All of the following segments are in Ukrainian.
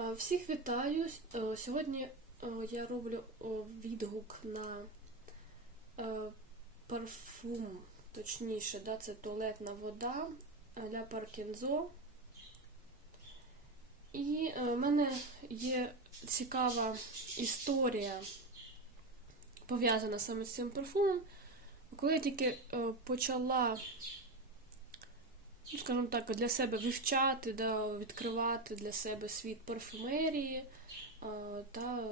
Е, Всіх вітаю. Е, Сьогодні е, я роблю відгук на парфум, точніше, да, це туалетна вода Ля Паркінзо. І в мене є цікава історія пов'язана саме з цим парфумом. Коли я тільки почала скажімо так, для себе вивчати, да, відкривати для себе світ парфумерії. Та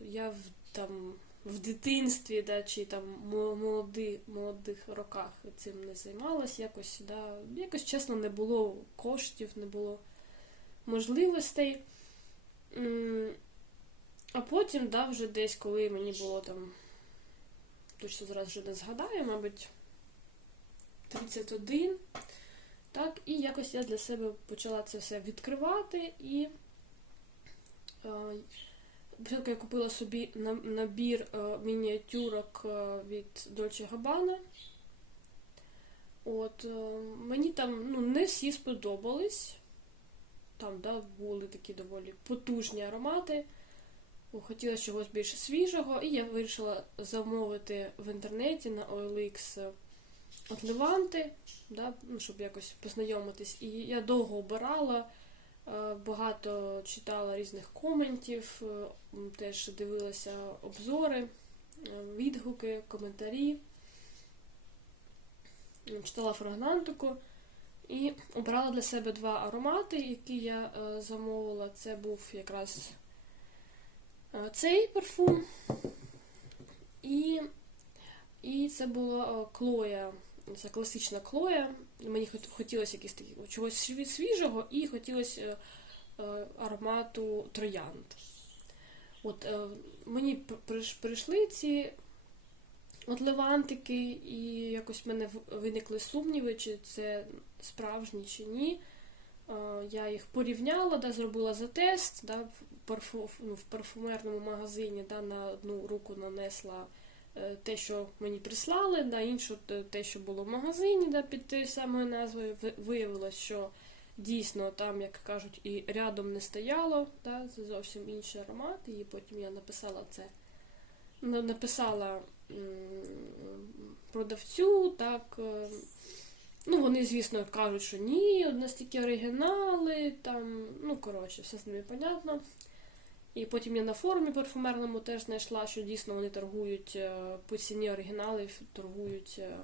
я в, там, в дитинстві да, чи там молоди, молодих роках цим не займалась. Якось, да, якось чесно, не було коштів, не було можливостей. А потім, да, вже десь, коли мені було там, точно зараз вже не згадаю, мабуть, 31. Так, і якось я для себе почала це все відкривати і е, спочатку я купила собі набір е, мініатюрок е, від Dolce Gabbana. От, е, мені там ну, не всі сподобались. Там да, були такі доволі потужні аромати. Хотілося чогось більш свіжого, і я вирішила замовити в інтернеті на OLX от Леванти, да, ну, щоб якось познайомитись. І я довго обирала, е, багато читала різних коментів, е, теж дивилася обзори, е, відгуки, коментарі, читала фрагнантику і обрала для себе два аромати, які я замовила. Це був якраз цей парфум. І, і це була Клоя це класична клоя. Мені хотілося якісь такі, чогось свіжого і хотілося е, е, аромату троянд. От е, мені прийшли ці от левантики, і якось в мене виникли сумніви, чи це справжні, чи ні. Я їх порівняла, да, зробила за тест, да, в, ну, парфумерному магазині да, на одну руку нанесла те, що мені прислали, на іншу те- те, що було в магазині, да, під тією самою назвою. Виявилось, що дійсно там, як кажуть, і рядом не стояло, да, це зовсім інший аромат, і потім я написала це. Написала продавцю, так. е, Ну, вони, звісно, кажуть, що ні, у нас тільки оригінали, там, ну, коротше, все з ними понятно. І потім я на форумі парфумерному теж знайшла, що дійсно вони торгують е, по ціні оригіналів, торгують е,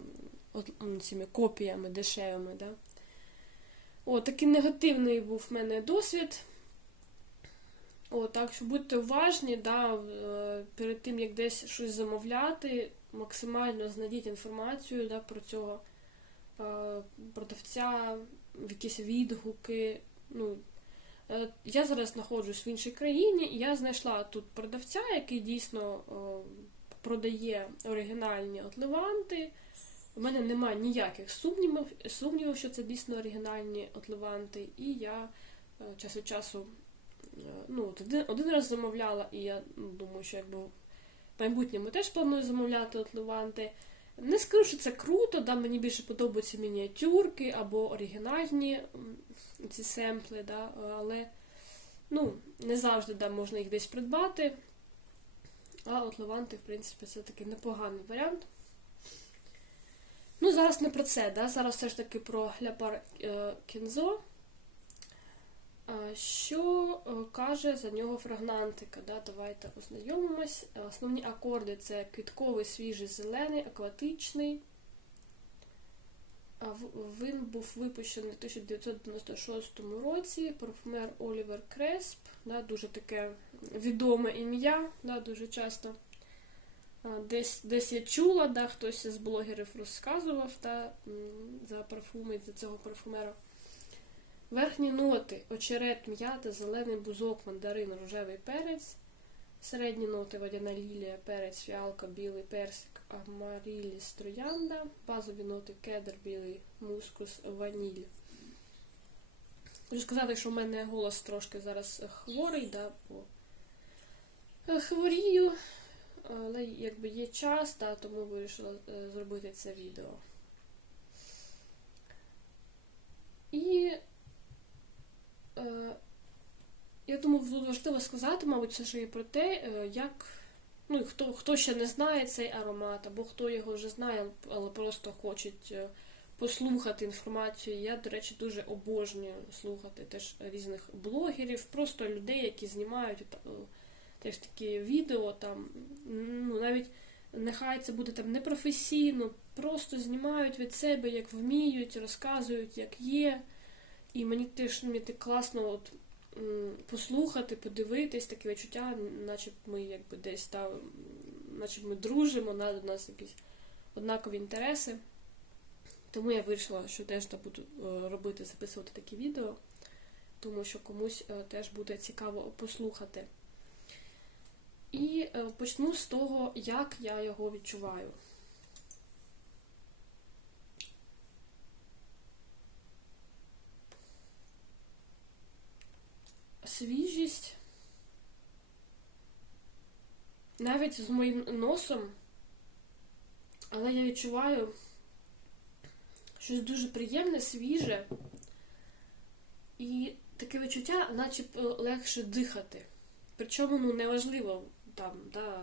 цими копіями дешевими. Да? О, такий негативний був в мене досвід. О, так що будьте уважні, да, е, перед тим, як десь щось замовляти, максимально знайдіть інформацію да, про цього продавця, якісь відгуки. Ну, Я зараз знаходжусь в іншій країні, і я знайшла тут продавця, який дійсно е, продає оригінальні от леванти. У мене немає ніяких сумнівів, сумнівів, що це дійсно оригінальні от леванти. І я е, час від часу е, ну, один, раз замовляла, і я ну, думаю, що якби в майбутньому теж планую замовляти от леванти. Не скажу, що це круто, да, мені більше подобаються мініатюрки або оригінальні ці семпли, да, але ну, не завжди да, можна їх десь придбати. А от лаванти, в принципі, це такий непоганий варіант. Ну, зараз не про це, да? зараз все ж таки про ляпар кінзо. Що е, каже за нього фрагнантика? Да? Давайте ознайомимось. Е, Основні акорди це квітковий, свіжий, зелений, акватичний. Він був випущений у 1996 році. Парфумер Олівер Кресп, да, дуже таке відоме ім'я, да, дуже часто. Десь, десь я чула, да, хтось з блогерів розказував да, за парфуми за цього парфумера. Верхні ноти очерет, м'ята, зелений бузок, мандарин, рожевий перець. Середні ноти водяна лілія, перець, фіалка, білий персик, амаріліс, троянда. Базові ноти кедр, білий мускус, ваніль. Хочу сказати, що в мене голос трошки зараз хворий, да, бо е, хворію, але якби є час, да, тому вирішила е, зробити це відео. І Я думаю, тут важливо сказати, мабуть, все ж і про те, е, як. Ну, хто, хто ще не знає цей аромат, або хто його вже знає, але просто хоче е, послухати інформацію. Я, до речі, дуже обожнюю слухати теж різних блогерів, просто людей, які знімають е, теж такі відео, там, ну, навіть нехай це буде там непрофесійно, просто знімають від себе, як вміють, розказують, як є. І мені теж мені так класно от, послухати, подивитись, таке відчуття, наче ми якби десь там, наче ми дружимо, на- у нас якісь однакові інтереси. Тому я вирішила, що теж та буду е, робити, записувати такі відео, тому що комусь е, теж буде цікаво послухати. І е, почну з того, як я його відчуваю. Свіжість. Навіть з моїм носом, але я відчуваю щось дуже приємне, свіже. І таке відчуття, наче е, легше дихати. Причому ну, неважливо, там, да,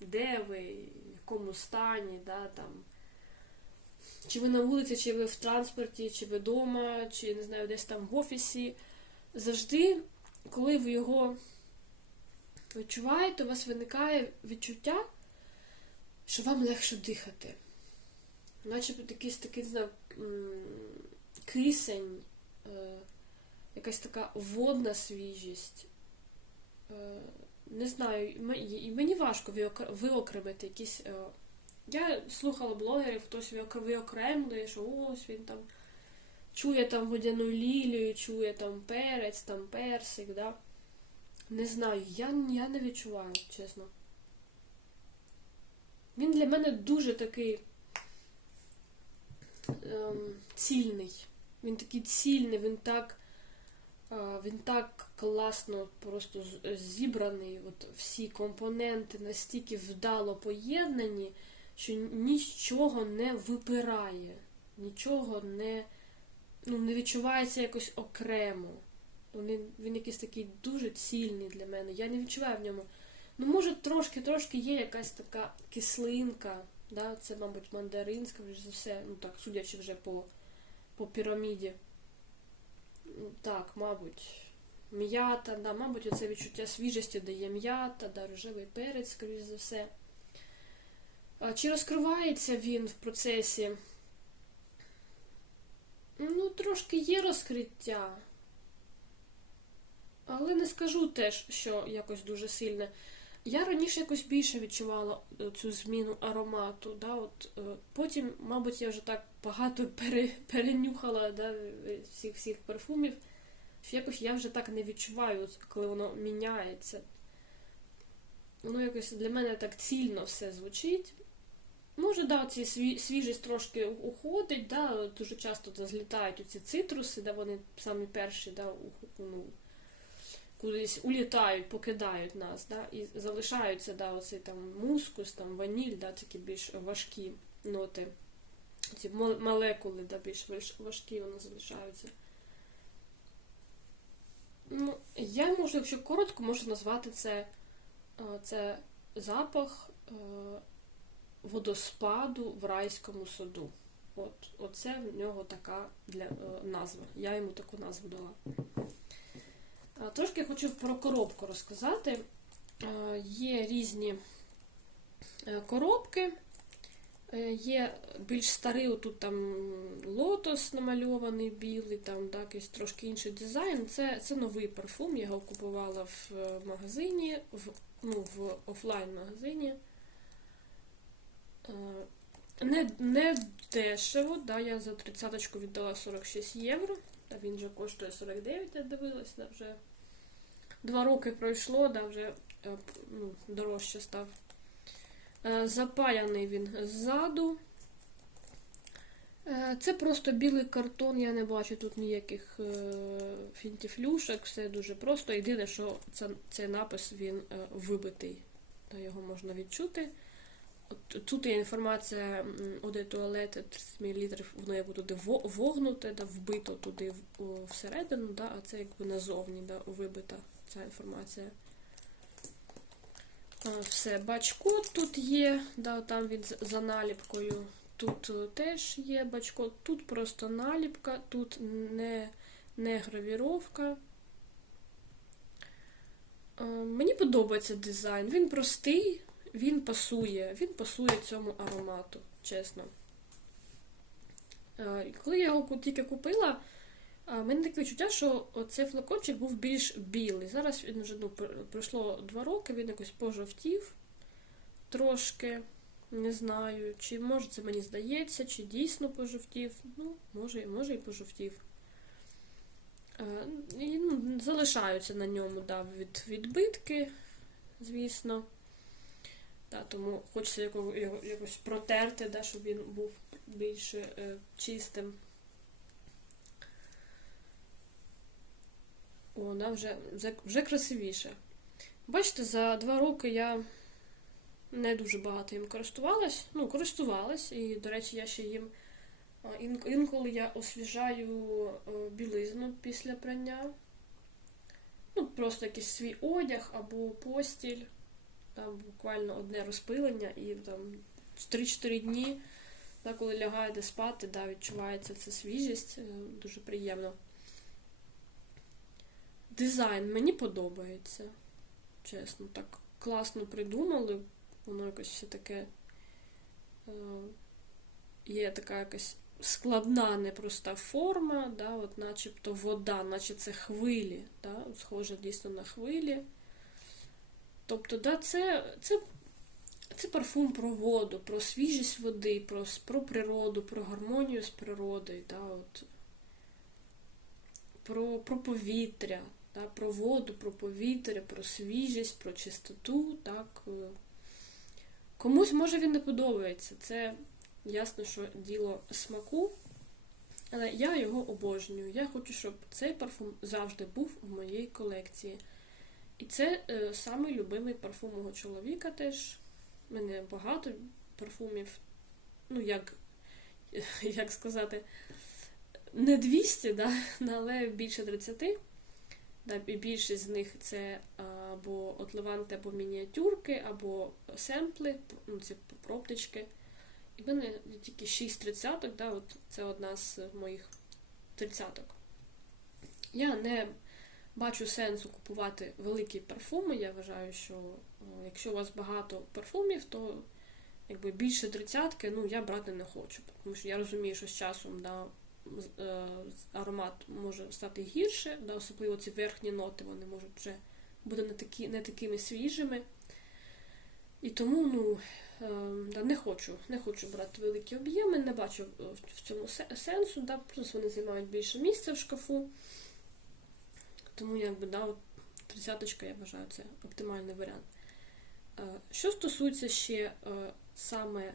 де ви, в якому стані, да, там, чи ви на вулиці, чи ви в транспорті, чи ви вдома, чи не знаю, десь там в офісі. Завжди, коли ви його відчуваєте, у вас виникає відчуття, що вам легше дихати. Начебто якийсь такий, м, кисень, е, якась така водна свіжість. Е, Не знаю, і мені важко виокр- виокремити якісь. е, Я слухала блогерів, хтось виок- виокремлює, що ось він там чує там водяну лілію, чує там перець, там персик, да. Не знаю, я, я не відчуваю, чесно. Він для мене дуже такий ем, цільний. Він такий цільний, він так, е, він так класно просто зібраний. От всі компоненти настільки вдало поєднані, що нічого не випирає, нічого не, ну, не відчувається якось окремо. Він, він якийсь такий дуже цільний для мене. Я не відчуваю в ньому. Ну, може, трошки-трошки є якась така кислинка. Да? Це, мабуть, мандаринська, вже за все. Ну так, судячи вже по, по піраміді. Ну, Так, мабуть, м'ята, да, мабуть, оце відчуття свіжості дає м'ята, да, рожевий перець, скоріш за все. Чи розкривається він в процесі? Ну, трошки є розкриття. Але не скажу теж, що якось дуже сильне. Я раніше якось більше відчувала е, цю зміну аромату. Да? От, е, потім, мабуть, я вже так багато пере, перенюхала да, е, всіх всіх парфумів, що якось я вже так не відчуваю, коли воно міняється. Воно якось для мене так цільно все звучить. Може, да, ці свіжість трошки уходить, да, дуже часто злітають оці цитруси, да, вони самі перші, да, ну, кудись улітають, покидають нас, да, і залишаються да, оцей там мускус, там ваніль, да, такі більш важкі ноти. Ці молекули да, більш важкі вони залишаються. Ну, я можу, якщо коротко, можу назвати це, е, це запах е, водоспаду в райському саду. От, оце в нього така для, е, назва. Я йому таку назву дала. Трошки хочу про коробку розказати. Е, Є різні е, коробки. Е, Є більш старий, тут там лотос намальований білий, там так, якийсь трошки інший дизайн. Це, це новий парфум, я його купувала в е, магазині, в, ну, в офлайн-магазині. Е, Не, не дешево, да, я за тридцяточку віддала 46 євро. Та він вже коштує 49, я дивилась, да, вже два роки пройшло, да, вже е, ну, дорожче став. Е, Запаяний він ззаду. Це просто білий картон, я не бачу тут ніяких фінтіфлюшок, все дуже просто. Єдине, що це, цей напис він вибитий, та його можна відчути. Тут є інформація оде туалет 30 мл, воно якби туди вогнуте, да, вбито туди всередину, да, а це якби назовні да, вибита ця інформація. Все, бачкод тут є, да, там він за наліпкою. Тут е, теж є бачкод, тут просто наліпка, тут не, не гравіровка. Е, Мені подобається дизайн. Він простий, він пасує, він пасує цьому аромату, чесно. Е, Коли я його тільки купила, а, в мене таке відчуття, що цей флакончик був більш білий. Зараз він вже ну, пройшло два роки, він якось пожовтів трошки. Не знаю, чи може це мені здається, чи дійсно пожовтів. Ну, може, може і пожовтів. Е, І, ну, залишаються на ньому да, від, відбитки, звісно. Да, тому хочеться його якось протерти, да, щоб він був більш е, чистим. О, да, вже, вже, красивіше. Бачите, за два роки я не дуже багато їм користувалась. Ну, користувалась, і, до речі, я ще їм інколи я освіжаю е, білизну після прання. Ну, просто якийсь свій одяг або постіль. Там буквально одне розпилення і там 3-4 дні, да, коли лягаєте спати, да, відчувається ця свіжість, е, дуже приємно. Дизайн мені подобається. Чесно, так класно придумали. Воно якось все таке е, є така якась складна, непроста форма, да, от начебто вода, наче це хвилі, да, схоже дійсно на хвилі. Тобто, да, це, це, це парфум про воду, про свіжість води, про, про природу, про гармонію з природою, да, от, про, про повітря, да, про воду, про повітря, про свіжість, про чистоту. Так. е. Комусь може він не подобається. Це ясно, що діло смаку. Але я його обожнюю. Я хочу, щоб цей парфум завжди був в моїй колекції. І це е, самий любимий парфум мого чоловіка теж. У мене багато парфумів, ну як, як сказати, не 200, да, але більше 30. Да, і більшість з них це або отливанти, або мініатюрки, або семпли, ну, це проптички. І в мене тільки 6 тридцяток, да, от це одна з моїх тридцяток. Я не бачу сенсу купувати великі парфуми. Я вважаю, що якщо у вас багато парфумів, то якби більше тридцятки, ну я брати не хочу. Тому що я розумію, що з часом да, е, аромат може стати гірше, да, особливо ці верхні ноти вони можуть вже бути не, такі, не такими свіжими. І тому ну, е, да, не хочу, не хочу брати великі об'єми, не бачу в цьому сенсу, да, плюс вони займають більше місця в шкафу. Тому якби да, от тридцяточка, я вважаю, це оптимальний варіант. Е, Що стосується ще е, саме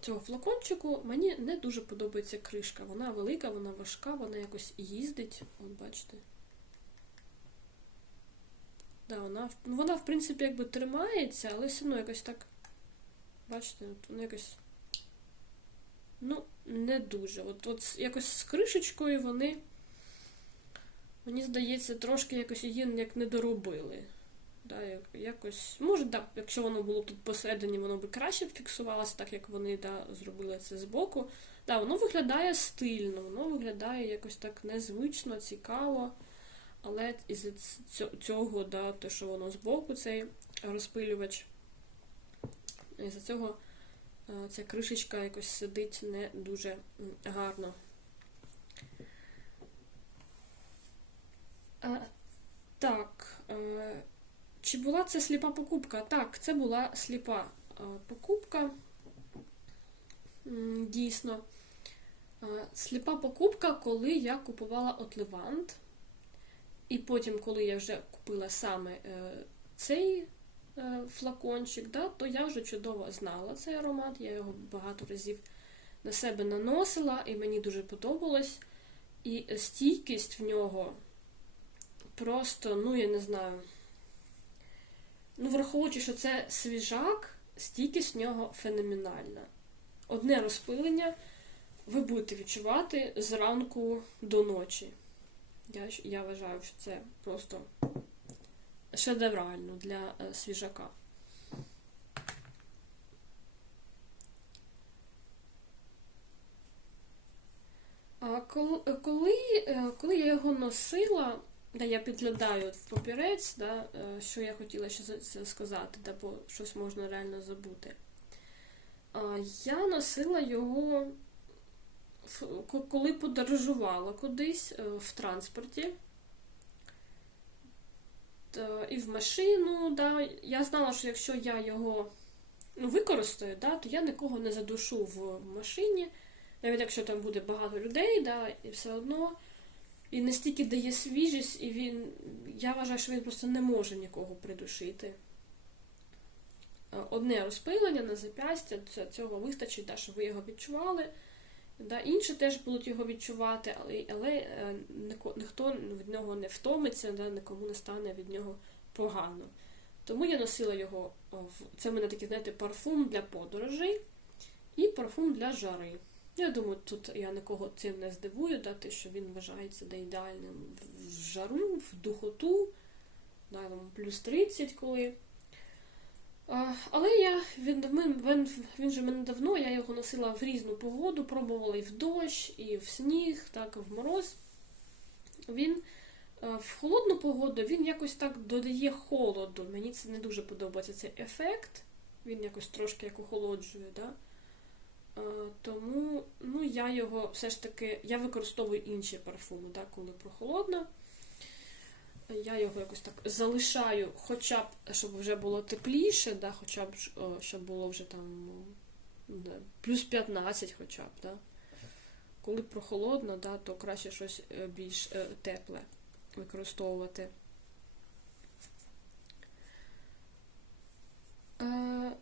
цього флакончику, мені не дуже подобається кришка. Вона велика, вона важка, вона якось їздить. От бачите. Да, вона, ну, вона, в принципі, якби тримається, але все одно якось так. Бачите, от вона якось. Ну, не дуже. От, от якось з кришечкою вони. Мені здається, трошки якось її як не доробили. Да, як- якось, може, да, якщо воно було тут посередині, воно би краще б фіксувалося, так як вони да, зробили це збоку. Да, воно виглядає стильно, воно виглядає якось так незвично, цікаво. Але із цього, да, те, що воно збоку, цей розпилювач, із-за цього е, ця кришечка якось сидить не дуже гарно. Е, Так. е, Чи була це сліпа покупка? Так, це була сліпа е, покупка. Дійсно. Е, Сліпа покупка, коли я купувала от Левант. І потім, коли я вже купила саме е, цей флакончик, да, то я вже чудово знала цей аромат. Я його багато разів на себе наносила, і мені дуже подобалось. І стійкість в нього просто, ну я не знаю. Ну, враховуючи, що це свіжак, стійкість в нього феноменальна. Одне розпилення ви будете відчувати зранку до ночі. Я, я вважаю, що це просто шедеврально для е, свіжака. А коли, коли, е, коли я його носила, да, я підглядаю в папірець, да, е, що я хотіла ще сказати, да, бо щось можна реально забути. Я носила його, коли подорожувала кудись е, в транспорті. І в машину, да. Я знала, що якщо я його ну, використаю, да, то я нікого не задушу в машині, навіть якщо там буде багато людей, да, і все одно. Він настільки дає свіжість, і він. Я вважаю, що він просто не може нікого придушити. Е, Одне розпилення на зап'ястя, цього вистачить, да, щоб ви його відчували. Да, інші теж будуть його відчувати, але, але е, ніхто від нього не втомиться, да, нікому не стане від нього погано. Тому я носила його це в мене такий, знаєте, парфум для подорожей і парфум для жари. Я думаю, тут я нікого цим не здивую, да, те, що він вважається да, ідеальним в- жару, в духоту, да, там, плюс 30 коли. А, Але я він, він, він, же мене давно, я його носила в різну погоду, пробувала і в дощ, і в сніг, так, і в мороз. Він е, в холодну погоду він якось так додає холоду. Мені це не дуже подобається цей ефект. Він якось трошки як охолоджує. Да? Е, Тому ну, я його все ж таки я використовую інші парфуми, да, коли прохолодно. Я його якось так залишаю, хоча б, щоб вже було тепліше, да, хоча б щоб було вже там ну, не, плюс 15 хоча б. Да. Коли прохолодно, да, то краще щось е, більш е, тепле використовувати. Е,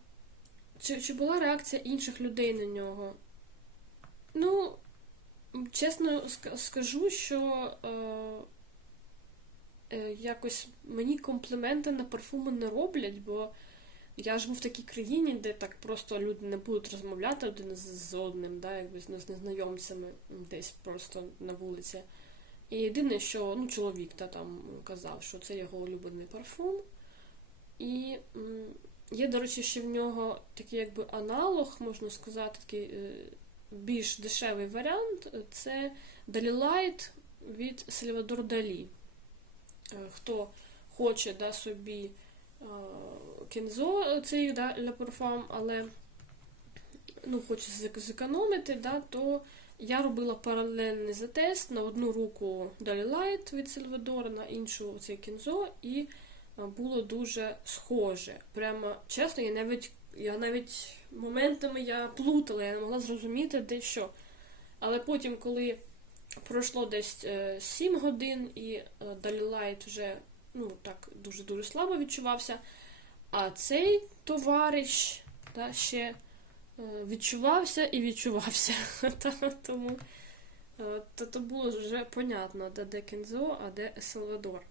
чи, чи була реакція інших людей на нього? Ну, чесно скажу, що е, е, якось мені компліменти на парфуми не роблять, бо я живу в такій країні, де так просто люди не будуть розмовляти один з, одним, да, якби з, незнайомцями десь просто на вулиці. І єдине, що ну, чоловік та, там казав, що це його улюблений парфум. І є, до речі, ще в нього такий якби аналог, можна сказати, такий е, більш дешевий варіант. Це Dali від Сальвадор Далі. Е, Хто хоче да, собі е, кінзо цей да, для парфум, але ну, хоче зекономити, да, то я робила паралельний затест на одну руку Dali Light від Сальвадора, на іншу цей кінзо, і було дуже схоже. Прямо чесно, я навіть, я навіть моментами я плутала, я не могла зрозуміти, де що. Але потім, коли пройшло десь е, 7 годин, і е, Light вже ну, так дуже-дуже слабо відчувався, а цей товариш да, ще е, відчувався і відчувався. Тому е, то, то було вже понятно, де, де Кензо, а де Салвадор.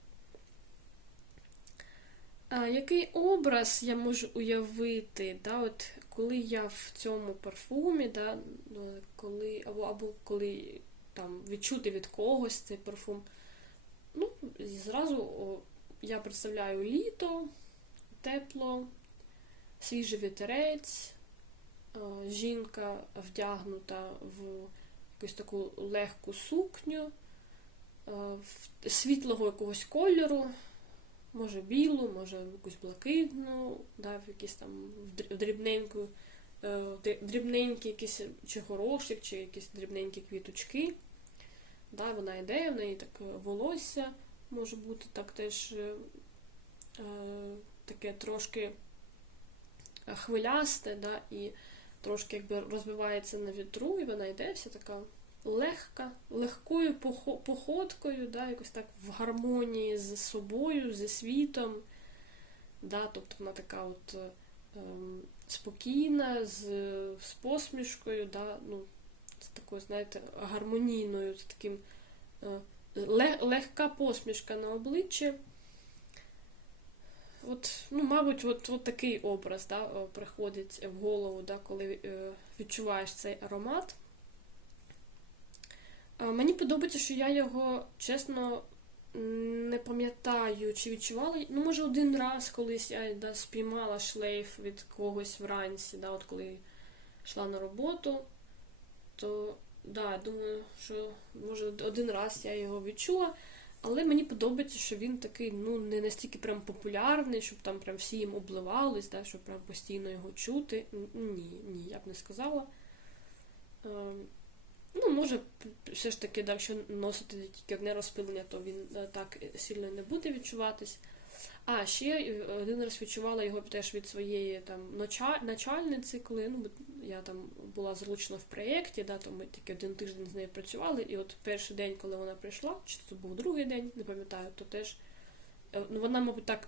А, який образ я можу уявити, да, от, коли я в цьому парфумі, да, ну, коли, або, або коли там, відчути від когось цей парфум. Ну, і зразу я представляю літо, тепло, свіжий вітерець, е, жінка вдягнута в якусь таку легку сукню, е, світлого якогось кольору, може білу, може якусь блакитну, да, в якісь там дрібненьку, е, дрібненькі якісь чи горошик, чи якісь дрібненькі квіточки. Да, вона йде, в неї так е, волосся може бути так теж е, е, таке трошки хвилясте, да, і трошки якби розвивається на вітру, і вона йде вся така легка, легкою походкою, да, якось так в гармонії з собою, зі світом. Да, тобто вона така от е, ем, спокійна, з, з посмішкою, да, ну, з такою, знаєте, гармонійною, з таким е, ле- легка посмішка на обличчі. От, ну, мабуть, от, от такий образ да, приходить в голову, да, коли е, відчуваєш цей аромат. Е, мені подобається, що я його, чесно, не пам'ятаю, чи відчувала. Ну, може, один раз колись я да, спіймала шлейф від когось вранці, да, от коли йшла на роботу, то да, думаю, що може один раз я його відчула. Але мені подобається, що він такий, ну, не настільки прям популярний, щоб там прям всі їм обливались, да, щоб прям постійно його чути. Ні, ні, я б не сказала. Ну, може, все ж таки, якщо носити тільки одне розпилення, то він е, так сильно не буде відчуватись. А, ще е, один раз відчувала його теж від своєї там начальниці, коли ну, я там була залучена в проєкті, да, то ми тільки один тиждень з нею працювали, і от перший день, коли вона прийшла, чи це був другий день, не пам'ятаю, то теж е, ну, вона, мабуть, так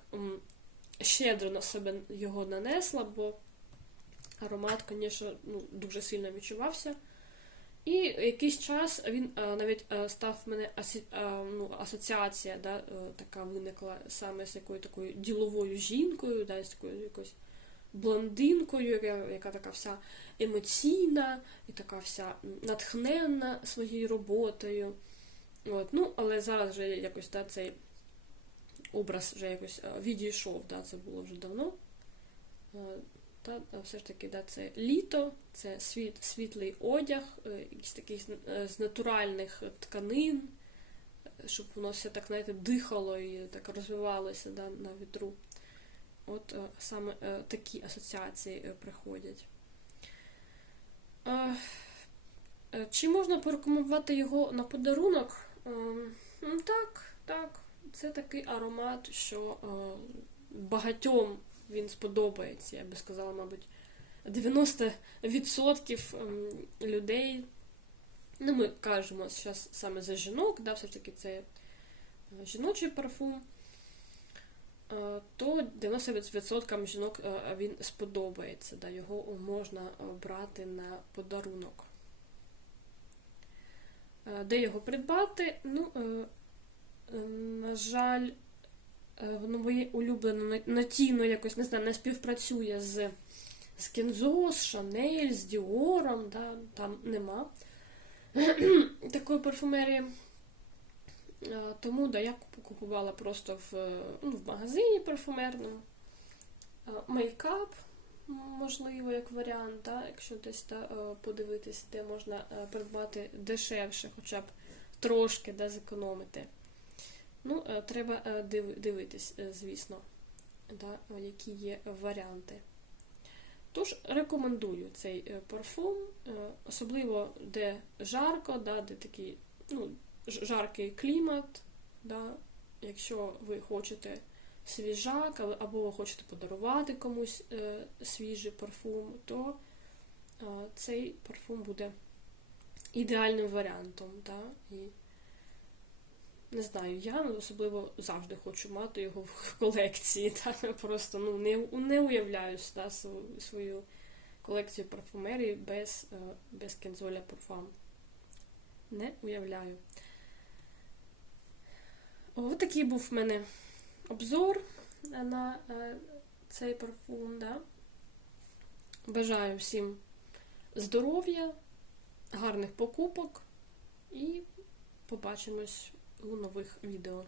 щедро на себе його нанесла, бо аромат, звісно, ну, дуже сильно відчувався. І якийсь час він е, навіть е, став в мене асі, е, ну, асоціація, да, така виникла саме з якою такою діловою жінкою, да, з такою якоюсь блондинкою, яка, така вся емоційна і така вся натхненна своєю роботою. От, ну, але зараз вже якось да, цей образ вже якось відійшов, да, це було вже давно. Та все ж таки, да, це літо, це світ, світлий одяг, е, якийсь такий з- е, натуральних тканин, щоб воно все так, знаєте, дихало і так розвивалося да, на вітру. От е, саме такі асоціації приходять. Чи можна порекомендувати його на подарунок? Так, так. Це такий аромат, що багатьом він сподобається. Я би сказала, мабуть, 90% ем, людей. Ну, ми кажемо зараз саме за жінок, да, все ж таки це е, жіночий парфум. Е, То 90% жінок е, він сподобається, да, його можна брати на подарунок. Де його придбати? Ну, е, е, на жаль, воно моє улюблене натійно якось не знаю, не співпрацює з, з Кензо, з Шанель, з Діором, да, там нема такої парфумерії. Е, Тому да, я купувала просто в, е, ну, в магазині парфумерному. Е, Мейкап, можливо, як варіант, да, якщо десь да, е, подивитись, де можна е, придбати дешевше, хоча б трошки да, зекономити. Ну, е, треба е, дивитись, е, звісно, да, які є варіанти. Тож рекомендую цей парфум, особливо де жарко, да, де такий ну, жаркий клімат. Да, якщо ви хочете свіжак, або- ви хочете подарувати комусь свіжий парфум, то цей парфум буде ідеальним варіантом. Да, і не знаю, я особливо завжди хочу мати його в колекції. Та, просто ну, не, не уявляю св- свою колекцію парфумерії без, е, без кензоля парфам. Не уявляю. Ось такий був в мене обзор на е, цей парфум. Да? Бажаю всім здоров'я, гарних покупок і побачимось у нових відео.